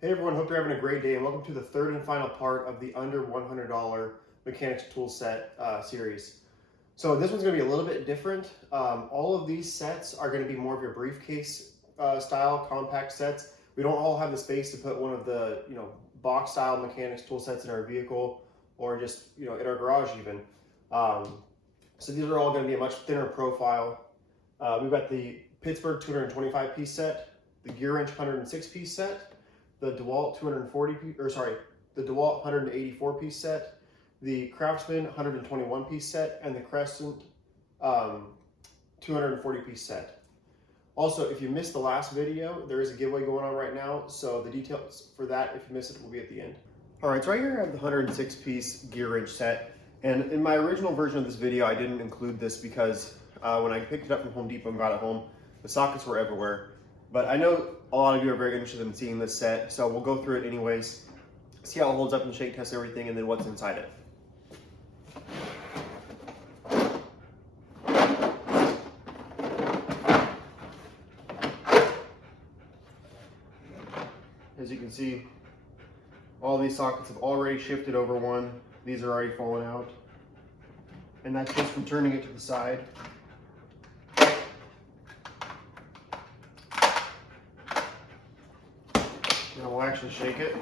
Hey everyone, hope you're having a great day and welcome to the third and final part of the under $100 mechanics tool set series. So this one's going to be a little bit different. All of these sets are going to be more of your briefcase style compact sets. We don't all have the space to put one of the box style mechanics tool sets in our vehicle or just in our garage even. So these are all going to be a much thinner profile. We've got the Pittsburgh 225 piece set, the Gearwrench 106 piece set, the Dewalt the Dewalt 184 piece set, the Craftsman 121 piece set, and the Crescent 240 piece set. Also, if you missed the last video, there is a giveaway going on right now, so the details for that, if you missed it, will be at the end. All right, so right here I have the 106 piece Gearwrench set, and in my original version of this video, I didn't include this because when I picked it up from Home Depot and got it home, the sockets were everywhere. But I know a lot of you are very interested in seeing this set, so we'll go through it anyways, see how it holds up and shake test everything, and then what's inside it. As you can see, all these sockets have already shifted over one. These are already falling out. And that's just from turning it to the side. Now we'll actually shake it.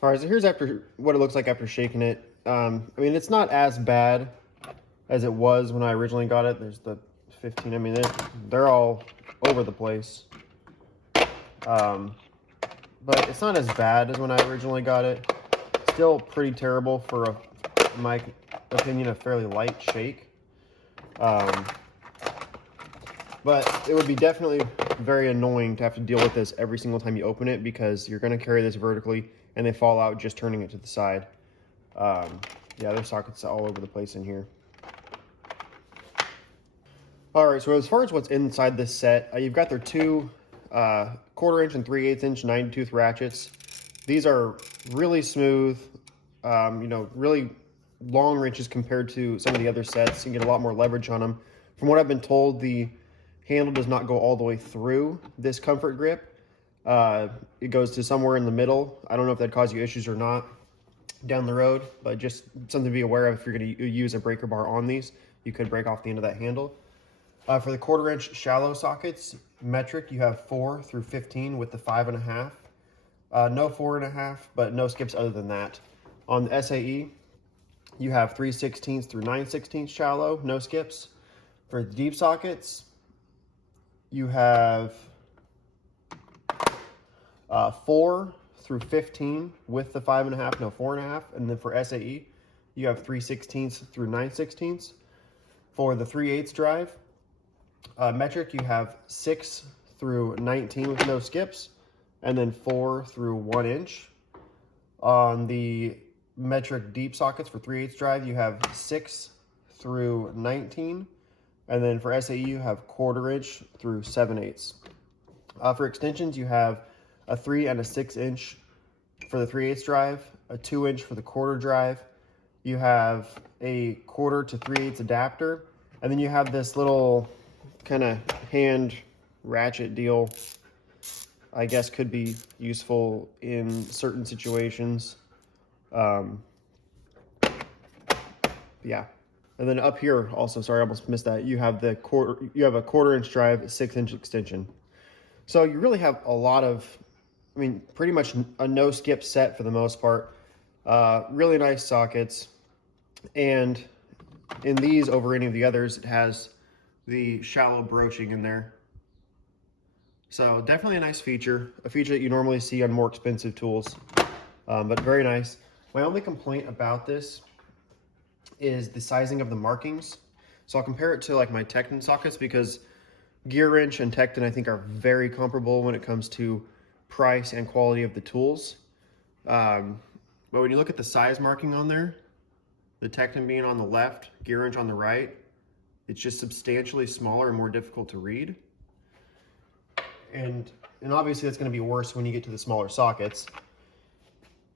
All right, so here's after what it looks like after shaking it. I mean, it's not as bad as it was when I originally got it. There's the 15. I mean, they're all over the place. But it's not as bad as when I originally got it. Still pretty terrible for, in my opinion, a fairly light shake. But it would be definitely very annoying to have to deal with this every single time you open it because you're going to carry this vertically and they fall out just turning it to the side. Yeah, there's sockets all over the place in here. All right, so as far as what's inside this set, you've got their two 1/4 inch and 3/8 inch 9 tooth ratchets. These are really smooth, really long wrenches compared to some of the other sets. You can get a lot more leverage on them. From what I've been told, the handle does not go all the way through this comfort grip. It goes to somewhere in the middle. I don't know if that causes you issues or not down the road, but just something to be aware of if you're going to use a breaker bar on these. You could break off the end of that handle. For the 1/4 inch shallow sockets, metric, you have 4 through 15 with the 5.5. No 4.5, but no skips other than that. On the SAE, you have 3/16 through 9/16 shallow, no skips. For the deep sockets, you have 4 through 15 with the 5.5, no 4.5. And then for SAE, you have 3/16 through 9/16. For the 3/8 drive, metric, you have 6 through 19 with no skips, and then 4 through 1 inch. On the metric deep sockets for 3/8 drive, you have 6 through 19, and then for SAE, you have 1/4 inch through 7/8. For extensions, you have a 3 and a 6 inch for the 3/8 drive, a 2 inch for the 1/4 drive. You have a 1/4 to 3/8 adapter, and then you have this little kind of hand ratchet deal. I guess could be useful in certain situations. Yeah. And then up here also, sorry, I almost missed that. You have a 1/4 inch drive, 6 inch extension. So you really have a lot of, I mean, pretty much a no skip set for the most part. Really nice sockets. And in these over any of the others, it has the shallow broaching in there. So definitely a nice feature, a feature that you normally see on more expensive tools, but very nice. My only complaint about this is the sizing of the markings. So I'll compare it to like my Tekton sockets because Gearwrench and Tekton I think are very comparable when it comes to price and quality of the tools. But when you look at the size marking on there, the Tekton being on the left, Gearwrench on the right, it's just substantially smaller and more difficult to read. And obviously that's going to be worse when you get to the smaller sockets.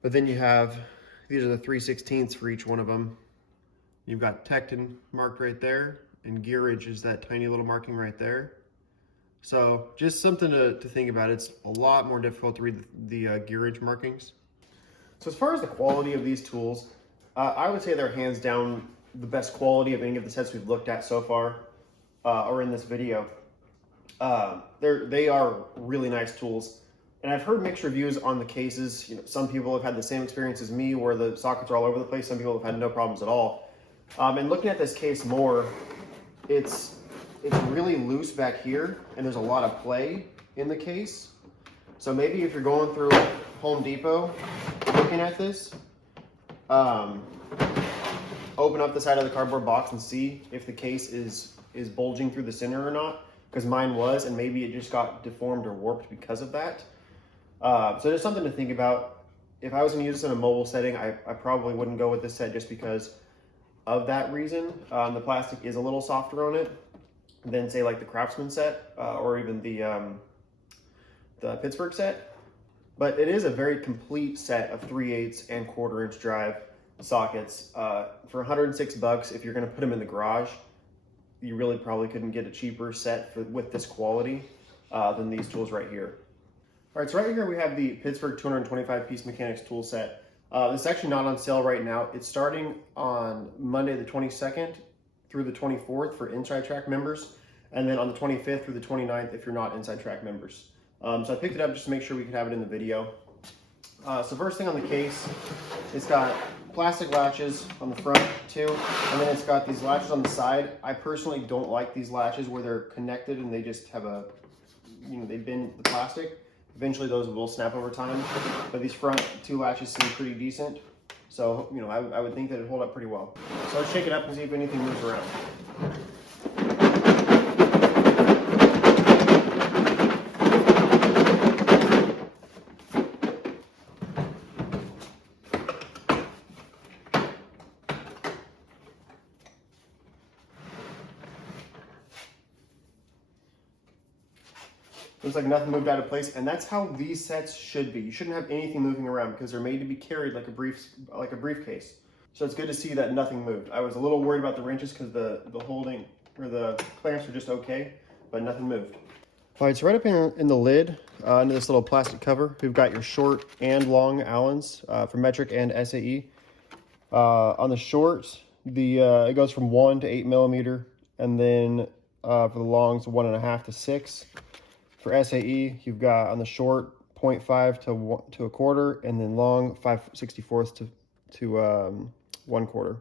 But then you have These are the 3/16 for each one of them. You've got Tecton marked right there, and Gearwrench is that tiny little marking right there. So just something to think about. It's a lot more difficult to read the Gearwrench markings. So as far as the quality of these tools, I would say they're hands down the best quality of any of the sets we've looked at so far, or in this video. They are really nice tools. And I've heard mixed reviews on the cases. You know, some people have had the same experience as me where the sockets are all over the place. Some people have had no problems at all. And looking at this case more, it's really loose back here and there's a lot of play in the case. So maybe if you're going through Home Depot looking at this, open up the side of the cardboard box and see if the case is bulging through the center or not, because mine was, and maybe it just got deformed or warped because of that. So there's something to think about. If I was going to use this in a mobile setting, I probably wouldn't go with this set just because of that reason. The plastic is a little softer on it than, say, like the Craftsman set or even the Pittsburgh set. But it is a very complete set of 3/8 and 1/4" drive sockets. For $106, if you're going to put them in the garage, you really probably couldn't get a cheaper set with this quality than these tools right here. All right, so right here we have the Pittsburgh 225-piece mechanics tool set. It's actually not on sale right now. It's starting on Monday the 22nd through the 24th for Inside Track members, and then on the 25th through the 29th if you're not Inside Track members. So I picked it up just to make sure we could have it in the video. So first thing on the case, it's got plastic latches on the front too, and then it's got these latches on the side. I personally don't like these latches where they're connected and they just have they bend the plastic. Eventually those will snap over time, but these front two latches seem pretty decent. So, I would think that it'd hold up pretty well. So let's shake it up and see if anything moves around. Looks like nothing moved out of place, and that's how these sets should be. You shouldn't have anything moving around because they're made to be carried like a briefcase. So it's good to see that nothing moved. I was a little worried about the wrenches because the holding or the clamps were just okay, but nothing moved. All right, so right up in the lid, under this little plastic cover, we've got your short and long Allens for metric and SAE. On the short, it goes from 1 to 8 millimeter, and then for the longs, 1.5 to 6. For SAE, you've got on the short 0.5 to 1/4, and then long 5/64 to 1/4.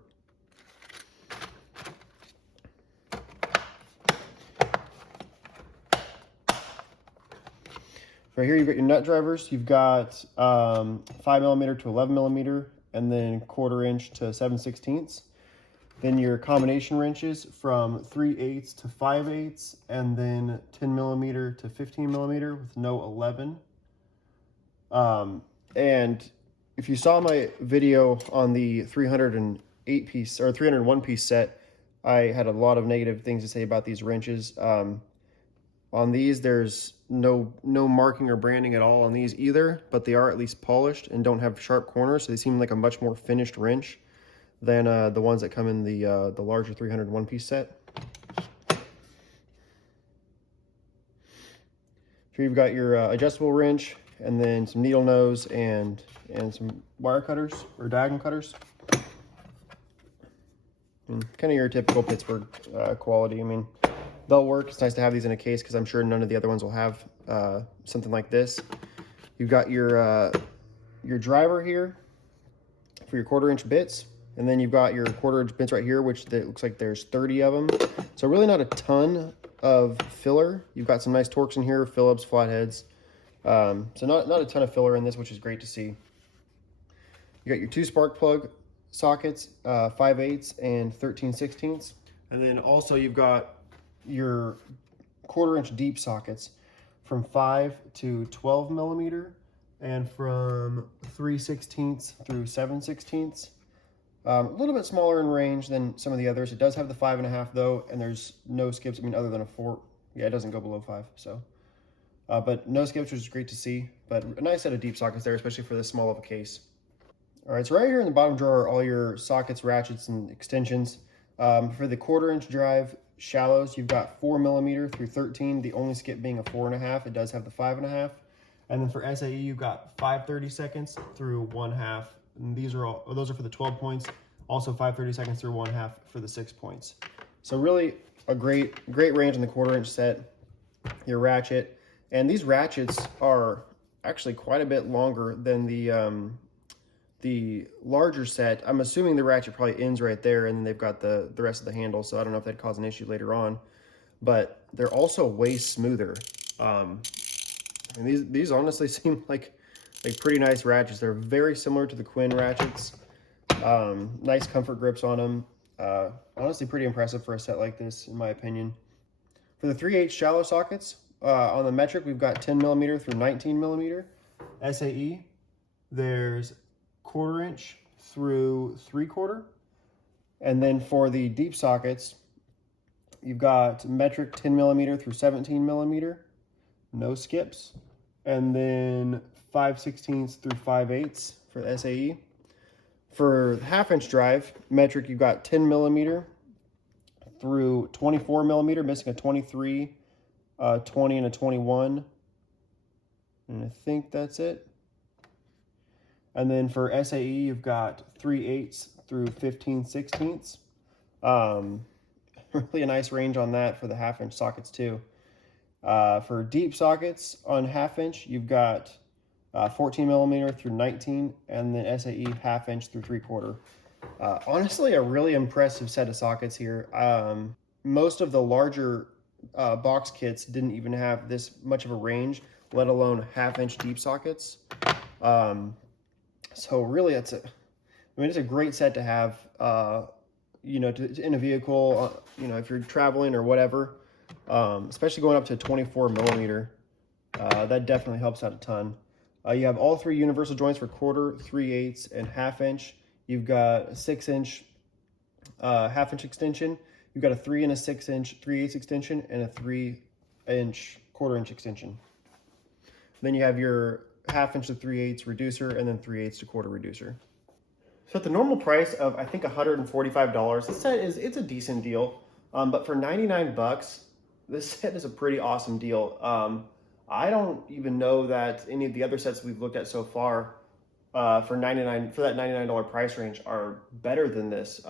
Right here, you've got your nut drivers. You've got 5 millimeter to 11 millimeter, and then 1/4" to 7/16. Then your combination wrenches from 3/8 to 5/8, and then 10 millimeter to 15 millimeter with no 11. And if you saw my video on the 308 piece or 301 piece set, I had a lot of negative things to say about these wrenches. On these, there's no marking or branding at all on these either, but they are at least polished and don't have sharp corners, so they seem like a much more finished wrench than the ones that come in the larger 301 piece set. Here you've got your adjustable wrench, and then some needle nose and some wire cutters or diagonal cutters. And kind of your typical Pittsburgh quality. I mean, they'll work. It's nice to have these in a case because I'm sure none of the other ones will have something like this. You've got your driver here for your 1/4" bits. And then you've got your 1/4" bits right here, which looks like there's 30 of them. So really not a ton of filler. You've got some nice Torx in here, Phillips, flatheads. So not a ton of filler in this, which is great to see. You got your 2 spark plug sockets, 5/8 and 13/16. And then also you've got your 1/4" deep sockets from 5 to 12 millimeter and from 3/16 through 7/16. A little bit smaller in range than some of the others. It does have the 5.5 though, and there's no skips. I mean, other than a 4. Yeah, it doesn't go below 5. So, but no skips, which is great to see. But a nice set of deep sockets there, especially for this small of a case. All right, so right here in the bottom drawer are all your sockets, ratchets, and extensions. For the 1/4-inch drive shallows, you've got 4mm through 13, the only skip being a 4.5. It does have the 5.5. And then for SAE, you've got 5/32 through 1/2. And these are all, those are for the 12 points. Also 5/32 through 1/2 for the 6 points. So really a great range in the 1/4-inch set. Your ratchet, and these ratchets are actually quite a bit longer than the larger set. I'm assuming the ratchet probably ends right there, and then they've got the rest of the handle, so I don't know if that'd cause an issue later on. But they're also way smoother. And these honestly seem like pretty nice ratchets. They're very similar to the Quinn ratchets. Nice comfort grips on them. Honestly pretty impressive for a set like this, in my opinion. For the 3/8 shallow sockets, on the metric, we've got 10mm through 19mm. SAE, there's 1/4-inch through 3/4. And then for the deep sockets, you've got metric 10mm through 17mm, no skips. And then 5/16 through 5/8 for the SAE. For the 1/2-inch drive, metric, you've got 10mm through 24mm, missing a 23, 20, and a 21. And I think that's it. And then for SAE, you've got 3/8 through 15/16. Really a nice range on that for the 1/2-inch sockets too. For deep sockets on 1/2-inch, you've got 14mm through 19, and then SAE 1/2-inch through 3/4. Honestly, a really impressive set of sockets here. Most of the larger box kits didn't even have this much of a range, let alone 1/2-inch deep sockets. So really, it's a great set to have, you know, in a vehicle, you know, if you're traveling or whatever, especially going up to 24mm. That definitely helps out a ton. You have all 3 universal joints for 1/4, 3/8, and 1/2-inch. You've got a 6-inch 1/2-inch extension. You've got a 3 and a 6-inch 3/8 extension, and a 3-inch 1/4-inch extension. Then you have your 1/2-inch to 3/8 reducer, and then 3/8 to 1/4 reducer. So at the normal price of, I think, $145, this set it's a decent deal. But for 99 bucks, this set is a pretty awesome deal. I don't even know that any of the other sets we've looked at so far for that $99 price range are better than this.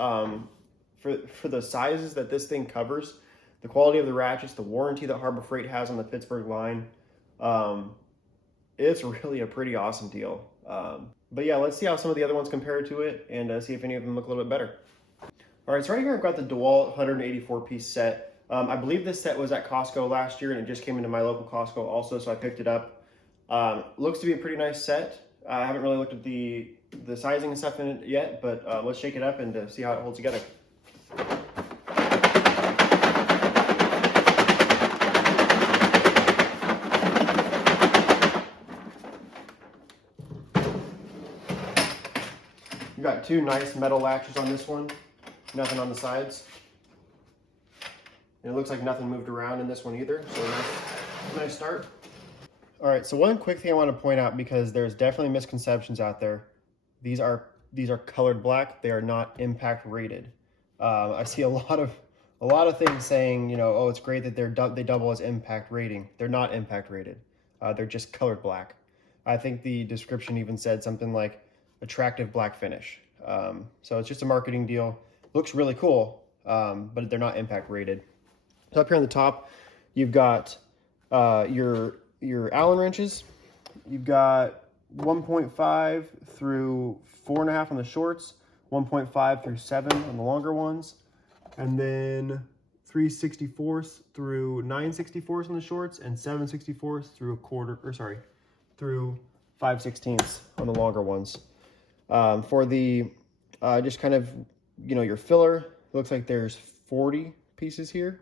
For the sizes that this thing covers, the quality of the ratchets, the warranty that Harbor Freight has on the Pittsburgh line, it's really a pretty awesome deal. But yeah, let's see how some of the other ones compare to it, and see if any of them look a little bit better. All right, so right here I've got the Dewalt 184-piece set. I believe this set was at Costco last year, and it just came into my local Costco also, so I picked it up. Looks to be a pretty nice set. I haven't really looked at the sizing and stuff in it yet, but let's shake it up and see how it holds together. You've got 2 nice metal latches on this one, nothing on the sides. And it looks like nothing moved around in this one either, so nice start. All right, so one quick thing I want to point out, because there's definitely misconceptions out there. These are colored black. They are not impact rated. I see a lot of things saying, you know, oh, it's great that they double as impact rating. They're not impact rated. They're just colored black. I think the description even said something like attractive black finish. So it's just a marketing deal. Looks really cool, but they're not impact rated. So up here on the top, you've got your Allen wrenches. You've got 1.5 through 4.5 on the shorts, 1.5 through 7 on the longer ones, and then 3/64 through 9/64 on the shorts, and 7/64 through through 5/16 on the longer ones. For the just kind of, you know, your filler, it looks like there's 40 pieces here.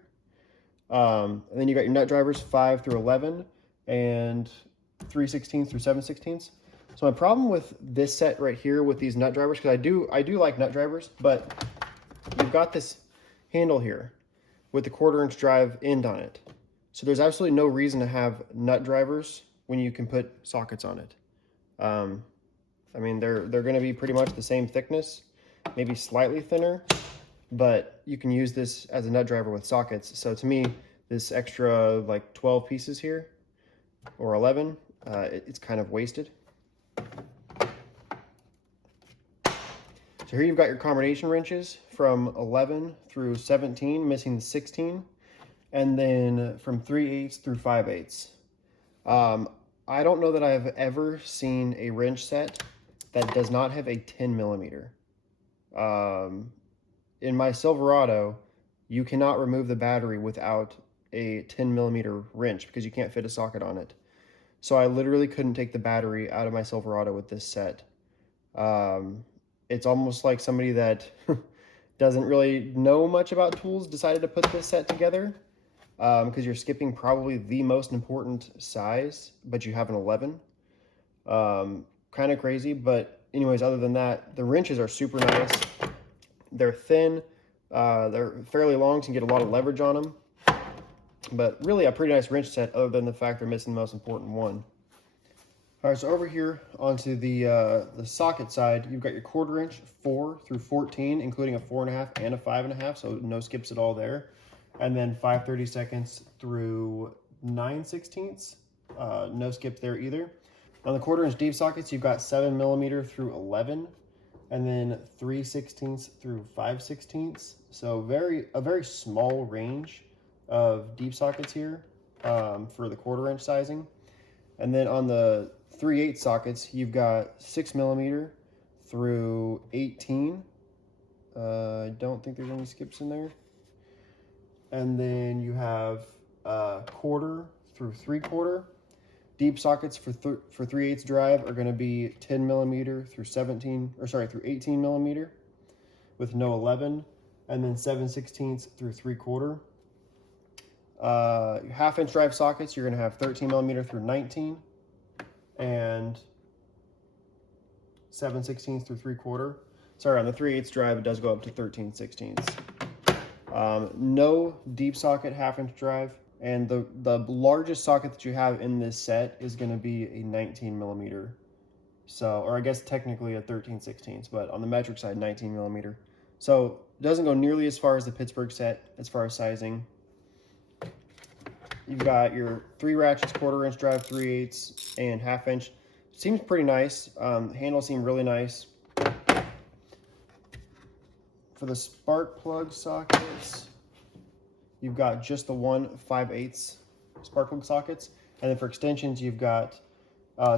And then you got your nut drivers 5 through 11 and 3/16 through 7/16. So my problem with this set right here with these nut drivers, because I do like nut drivers, but you've got this handle here with the 1/4-inch drive end on it. So there's absolutely no reason to have nut drivers when you can put sockets on it. I mean, they're going to be pretty much the same thickness, maybe slightly thinner, but you can use this as a nut driver with sockets. So to me, this extra like 12 pieces here, or 11, it's kind of wasted. So here you've got your combination wrenches from 11 through 17, missing the 16, and then from 3/8 through 5/8. I don't know that I've ever seen a wrench set that does not have a 10 millimeter. In my Silverado, you cannot remove the battery without a 10 millimeter wrench because you can't fit a socket on it. So I literally couldn't take the battery out of my Silverado with this set. It's almost like somebody that doesn't really know much about tools decided to put this set together, because you're skipping probably the most important size, but you have an 11. Kind of crazy, but anyways, other than that, the wrenches are super nice. They're thin, they're fairly long, so you can get a lot of leverage on them. But really a pretty nice wrench set, other than the fact they're missing the most important one. All right, so over here onto the socket side, you've got your 1/4 inch 4 through 14, including a 4.5 and a 5.5, so no skips at all there. And then 5/32 through 9/16, no skips there either. On the 1/4 inch deep sockets, you've got 7 millimeter through 11, and then 3/16 through 5/16. So a very small range of deep sockets here for the 1/4 inch sizing. And then on the 3/8 sockets, you've got 6 millimeter through 18. I don't think there's any skips in there. And then you have 1/4 through 3/4. Deep sockets for 3/8 drive are going to be 10 millimeter through 18 millimeter with no 11, and then 7/16 through 3/4. Your 1/2 inch drive sockets, you're going to have 13 millimeter through 19, and 7/16 through 3/4. Sorry, on the 3/8 drive, it does go up to 13/16. No deep socket 1/2 inch drive, and the largest socket that you have in this set is going to be a 19 millimeter. So, or I guess technically a 13/16, but on the metric side, 19 millimeter. So it doesn't go nearly as far as the Pittsburgh set as far as sizing. You've got your 3 ratchets, 1/4 inch drive, 3/8, and 1/2 inch. Seems pretty nice. Handles seem really nice. For the spark plug sockets, you've got just the 1 5/8 spark plug sockets. And then for extensions, you've got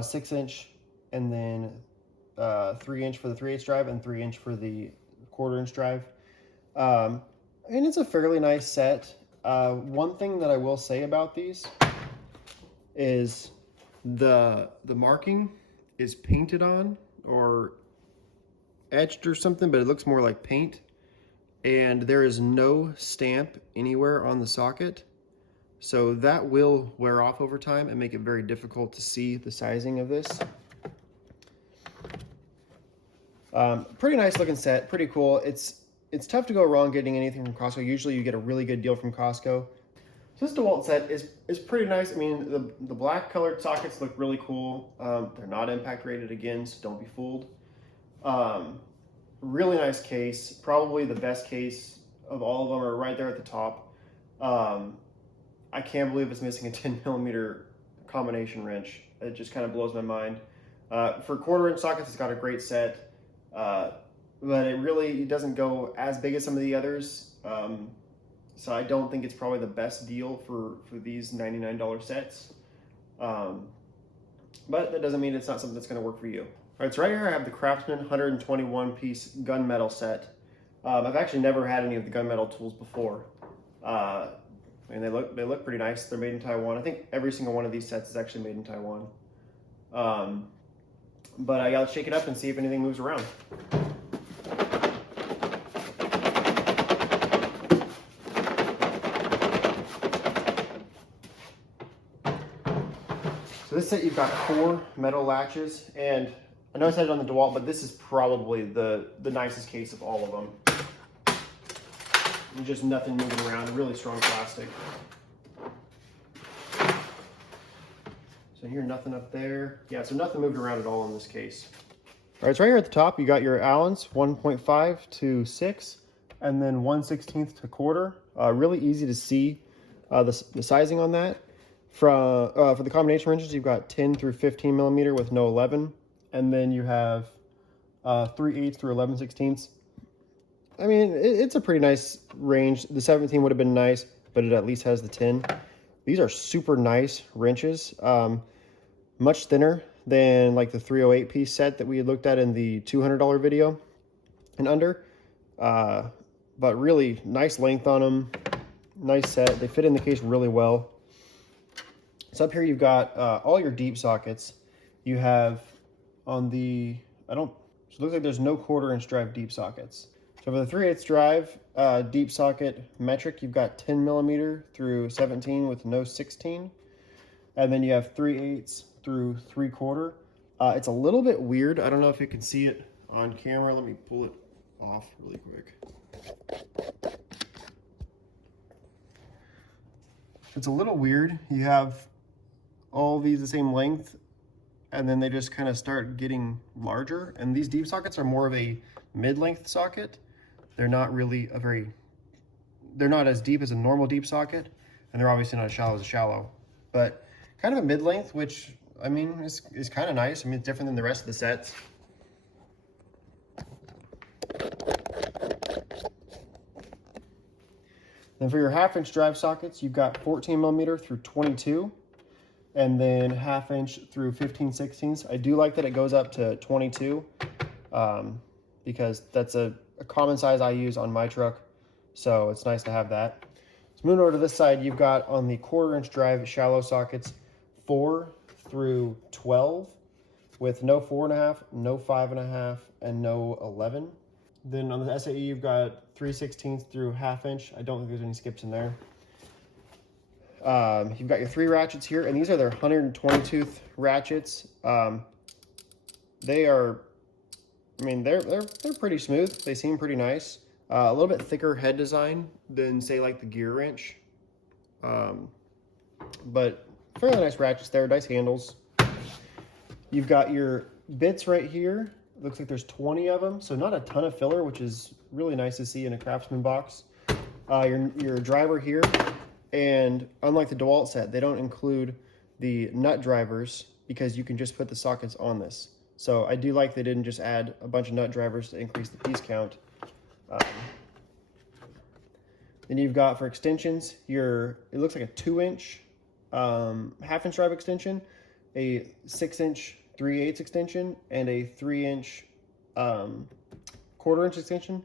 6 inch and then 3 inch for the 3/8 drive and 3 inch for the 1/4 inch drive. And it's a fairly nice set. One thing that I will say about these is the marking is painted on or etched or something, but it looks more like paint. And there is no stamp anywhere on the socket. So that will wear off over time and make it very difficult to see the sizing of this. Pretty nice looking set, pretty cool. It's tough to go wrong getting anything from Costco. Usually you get a really good deal from Costco. So this Dewalt set is pretty nice. I mean, the black colored sockets look really cool. They're not impact rated again, so don't be fooled. Really nice case, probably the best case of all of them are right there at the top. I can't believe it's missing a 10 millimeter combination wrench. It just kind of blows my mind. For 1/4 inch sockets, it's got a great set, but it doesn't go as big as some of the others. So I don't think it's probably the best deal for these $99 sets. But that doesn't mean it's not something that's going to work for you. All right, so right here I have the Craftsman 121 piece gunmetal set. I've actually never had any of the gunmetal tools before. And they look pretty nice. They're made in Taiwan. I think every single one of these sets is actually made in Taiwan. But I gotta shake it up and see if anything moves around. So this set, you've got 4 metal latches, and I know I said it on the Dewalt, but this is probably the nicest case of all of them. And just nothing moving around, really strong plastic. So here, nothing up there. Yeah, so nothing moved around at all in this case. All right, so right here at the top, you got your Allens, 1.5 to 6, and then 1/16 to quarter. Really easy to see the sizing on that. For the combination wrenches, you've got 10 through 15 millimeter with no 11, and then you have 3/8 through 11/16. I mean, it's a pretty nice range. The 17 would have been nice, but it at least has the 10. These are super nice wrenches, much thinner than like the 308 piece set that we had looked at in the $200 video and under. But really nice length on them, nice set. They fit in the case really well. So up here you've got all your deep sockets. You have on the, it looks like there's no 1/4" drive deep sockets. So for the 3/8 drive deep socket metric, you've got 10 millimeter through 17 with no 16. And then you have 3/8 through 3/4. It's a little bit weird. I don't know if you can see it on camera. Let me pull it off really quick. It's a little weird. You have all these the same length, and then they just kind of start getting larger. And these deep sockets are more of a mid-length socket. They're not really they're not as deep as a normal deep socket, and they're obviously not as shallow as a shallow, but kind of a mid-length, which I mean is kind of nice. I mean, it's different than the rest of the sets. Then for your 1/2" drive sockets, you've got 14 millimeter through 22, and then 1/2" through 15/16. I do like that it goes up to 22, because that's a common size I use on my truck, so it's nice to have that. So moving over to this side, you've got on the 1/4" drive shallow sockets 4 through 12 with no 4.5, no 5.5, and no 11. Then on the SAE, you've got 3/16 through 1/2". I don't think there's any skips in there. You've got your 3 ratchets here, and these are their 120 tooth ratchets. They are, I mean, they're pretty smooth. They seem pretty nice. A little bit thicker head design than say like the Gearwrench, but fairly nice ratchets there, nice handles. You've got your bits right here. It looks like there's 20 of them, so not a ton of filler, which is really nice to see in a Craftsman box. Your driver here, and unlike the Dewalt set, they don't include the nut drivers because you can just put the sockets on this. So I do like they didn't just add a bunch of nut drivers to increase the piece count. Then you've got for extensions, it looks like a 2" 1/2" drive extension, a 6" 3/8 extension, and a 3" 1/4" extension.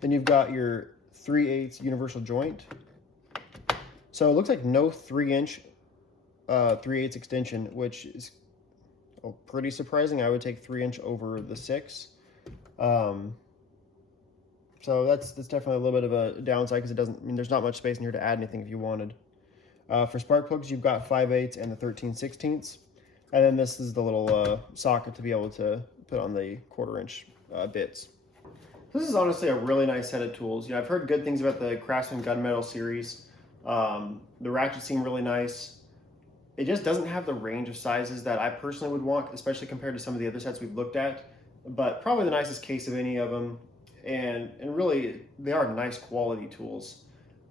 Then you've got your 3/8 universal joint. So it looks like no 3" 3/8 extension, which is pretty surprising. I would take 3" over the 6. So that's definitely a little bit of a downside because I mean, there's not much space in here to add anything if you wanted. For spark plugs, you've got 5/8 and the 13/16. And then this is the little socket to be able to put on the 1/4" bits. This is honestly a really nice set of tools. You know, I've heard good things about the Craftsman gunmetal series. The ratchets seem really nice. It just doesn't have the range of sizes that I personally would want, especially compared to some of the other sets we've looked at. But probably the nicest case of any of them. And really, they are nice quality tools.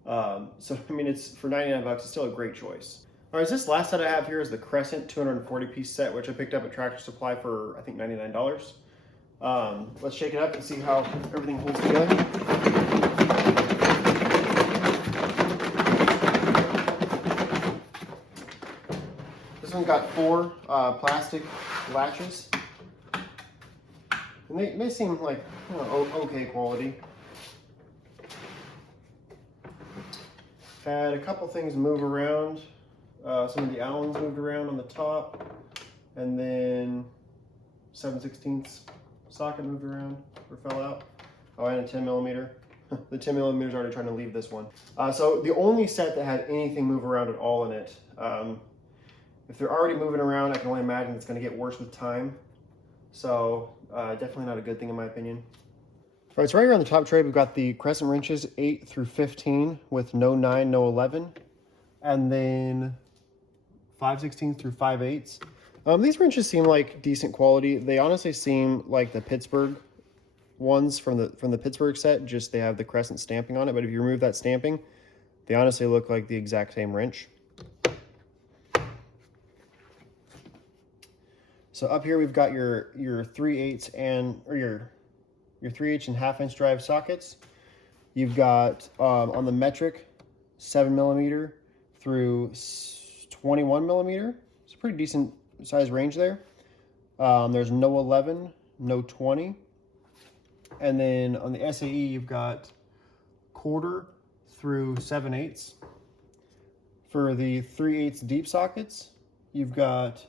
So, I mean, it's for 99 bucks, it's still a great choice. All right, so this last set I have here is the Crescent 240 piece set, which I picked up at Tractor Supply for, I think, $99. Let's shake it up and see how everything holds together. This one got 4 plastic latches. And they seem like, you know, okay quality. Had a couple things move around. Some of the Allens moved around on the top, and then 7/16 socket moved around or fell out. Oh, and a 10 millimeter. The 10 millimeter is already trying to leave this one. So the only set that had anything move around at all in it. If they're already moving around, I can only imagine it's going to get worse with time. So definitely not a good thing in my opinion. All right, so right here on the top tray, we've got the Crescent wrenches 8 through 15 with no 9, no 11. And then 5/16 through 5/8. These wrenches seem like decent quality. They honestly seem like the Pittsburgh ones from the Pittsburgh set, just they have the Crescent stamping on it. But if you remove that stamping, they honestly look like the exact same wrench. So up here we've got your 3/8 and or your 3/8 and 1/2 inch drive sockets. You've got on the metric 7mm through 21mm. It's a pretty decent size range there. There's no 11, no 20. And then on the SAE, you've got 1/4 through 7/8. For the 3/8 deep sockets, you've got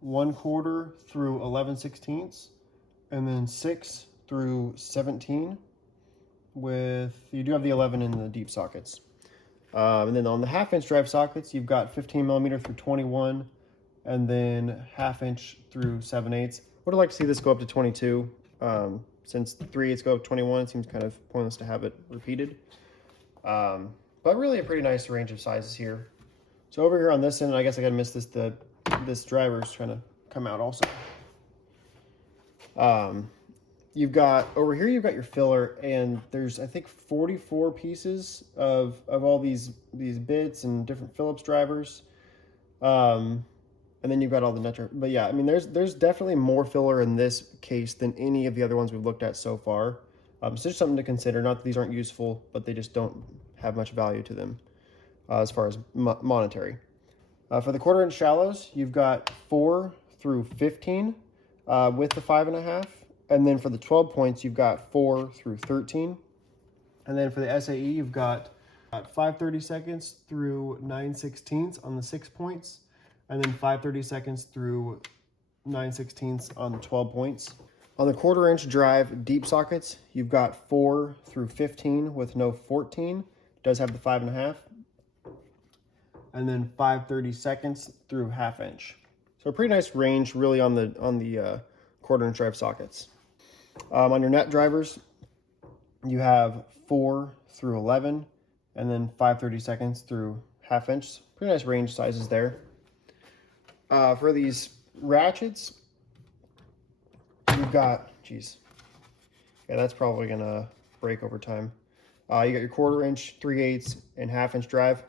1/4 through 11/16, and then 6 through 17. You do have the 11 in the deep sockets. And then on the 1/2 inch drive sockets, you've got 15mm through 21, and then 1/2 inch through 7/8. Would have liked to see this go up to 22. Since 3/8 go up to 21, it seems kind of pointless to have it repeated. But really a pretty nice range of sizes here. So over here on this end, I guess I gotta miss this driver's trying to come out also. You've got over here, you've got your filler, and there's I think 44 pieces of all these bits and different Phillips drivers. And then you've got all the nut. But yeah, I mean, there's definitely more filler in this case than any of the other ones we've looked at so far. So just something to consider. Not that these aren't useful, but they just don't have much value to them as far as monetary. For the 1/4 inch shallows, you've got 4 through 15 with the 5.5. And then for the 12 points, you've got 4 through 13. And then for the SAE, you've got 5/32 through 9/16 on the 6 points. And then 5/32 through 9/16 on the 12 points. On the 1/4 inch drive deep sockets, you've got 4 through 15 with no 14. It does have the 5.5. And then 5/32 through 1/2 inch. So a pretty nice range really on the 1/4 inch drive sockets. On your nut drivers, you have 4 through 11, and then 5/32 through 1/2 inch. Pretty nice range sizes there. For these ratchets, you've got, geez, yeah, that's probably gonna break over time. You got your 1/4 inch, 3/8, and 1/2 inch drive.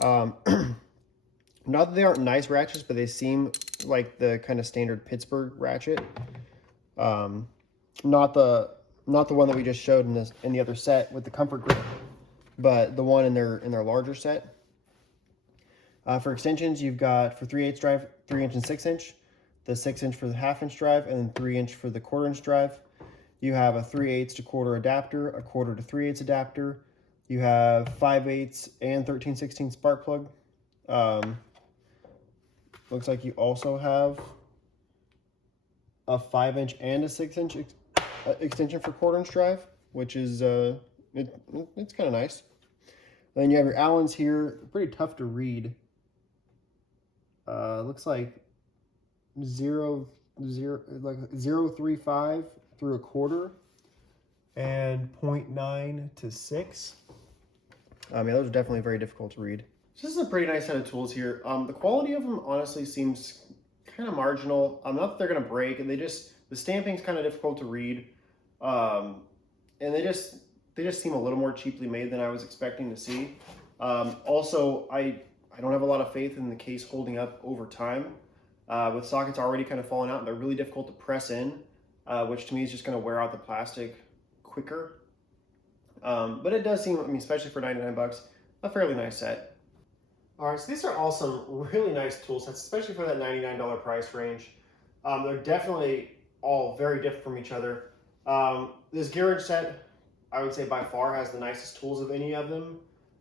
Not that they aren't nice ratchets, but they seem like the kind of standard Pittsburgh ratchet. Not the one that we just showed in the other set with the comfort grip, but the one in their larger set. For extensions, you've got for 3/8 drive, 3" and 6", the 6" for the 1/2 inch drive, and then 3" for the 1/4 inch drive. You have a 3/8 to 1/4 adapter, a 1/4 to 3/8 adapter. You have 5/8 and 13/16 spark plug. Looks like you also have a 5" and a 6" extension for 1/4 inch drive, which is it's kind of nice. And then you have your Allens here, pretty tough to read. Looks like 0.35 through a 1/4 and 0.9 to 6. Yeah, those are definitely very difficult to read. So this is a pretty nice set of tools here. The quality of them honestly seems kind of marginal. Not that they're gonna break, and the stamping's kind of difficult to read, and they just seem a little more cheaply made than I was expecting to see. Also, I don't have a lot of faith in the case holding up over time. With sockets already kind of falling out, and they're really difficult to press in, which to me is just going to wear out the plastic quicker. But it does seem, especially for 99 bucks, a fairly nice set. All right, so these are all some really nice tool sets, especially for that $99 price range. They're definitely all very different from each other. This Gearwrench set, I would say by far has the nicest tools of any of them.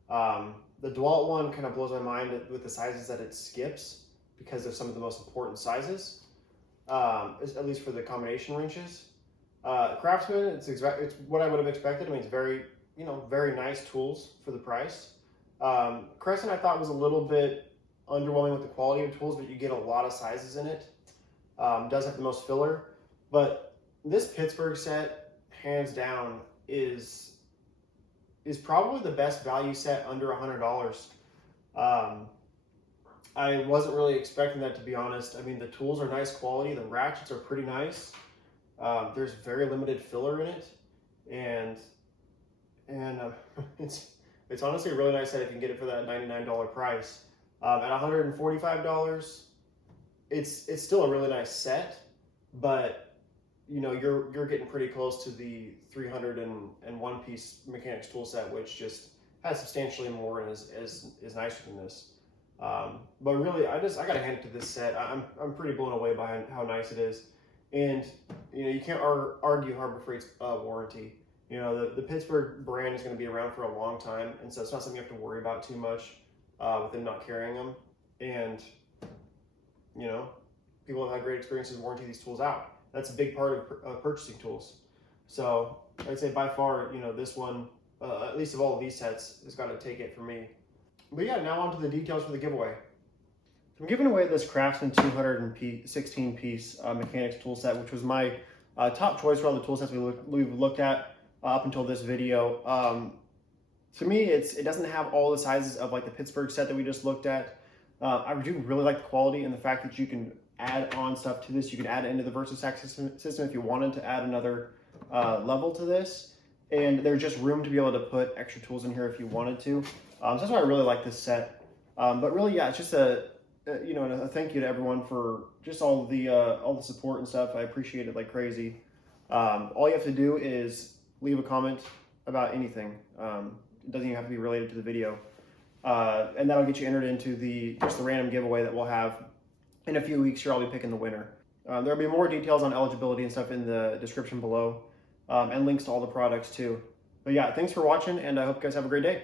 The Dewalt one kind of blows my mind with the sizes that it skips because of some of the most important sizes, at least for the combination wrenches. Craftsman, it's what I would have expected. It's very nice tools for the price. Crescent I thought was a little bit underwhelming with the quality of tools, but you get a lot of sizes in it. Does have the most filler, but this Pittsburgh set, hands down, is probably the best value set under $100. I wasn't really expecting that, to be honest. I mean, the tools are nice quality. The ratchets are pretty nice. There's very limited filler in it, and it's honestly a really nice set if you can get it for that $99 price. At $145, it's still a really nice set, but you know, you're getting pretty close to the 301 piece mechanics tool set, which just has substantially more and is nicer than this. But really, I gotta hand it to this set. I'm pretty blown away by how nice it is, and you know, you can't argue Harbor Freight's warranty. You know, the Pittsburgh brand is going to be around for a long time, and so it's not something you have to worry about too much with them not carrying them. And you know, people have had great experiences warranty these tools out. That's a big part of purchasing tools. So I'd say by far, you know, this one, at least of all of these sets, has got to take it for me. But yeah, now on to the details for the giveaway. I'm giving away this Craftsman 216 piece mechanics tool set, which was my top choice for all the tool sets we've looked at up until this video. To me, it doesn't have all the sizes of like the Pittsburgh set that we just looked at. I do really like the quality and the fact that you can add on stuff to this. You can add it into the VersaStack system if you wanted to add another level to this. And there's just room to be able to put extra tools in here if you wanted to. So that's why I really like this set. But really, yeah, it's just a thank you to everyone for just all the support and stuff. I appreciate it like crazy. All you have to do is leave a comment about anything. It doesn't even have to be related to the video. And that'll get you entered into just the random giveaway that we'll have in a few weeks here. I'll be picking the winner. There'll be more details on eligibility and stuff in the description below, and links to all the products too. But yeah, thanks for watching, and I hope you guys have a great day.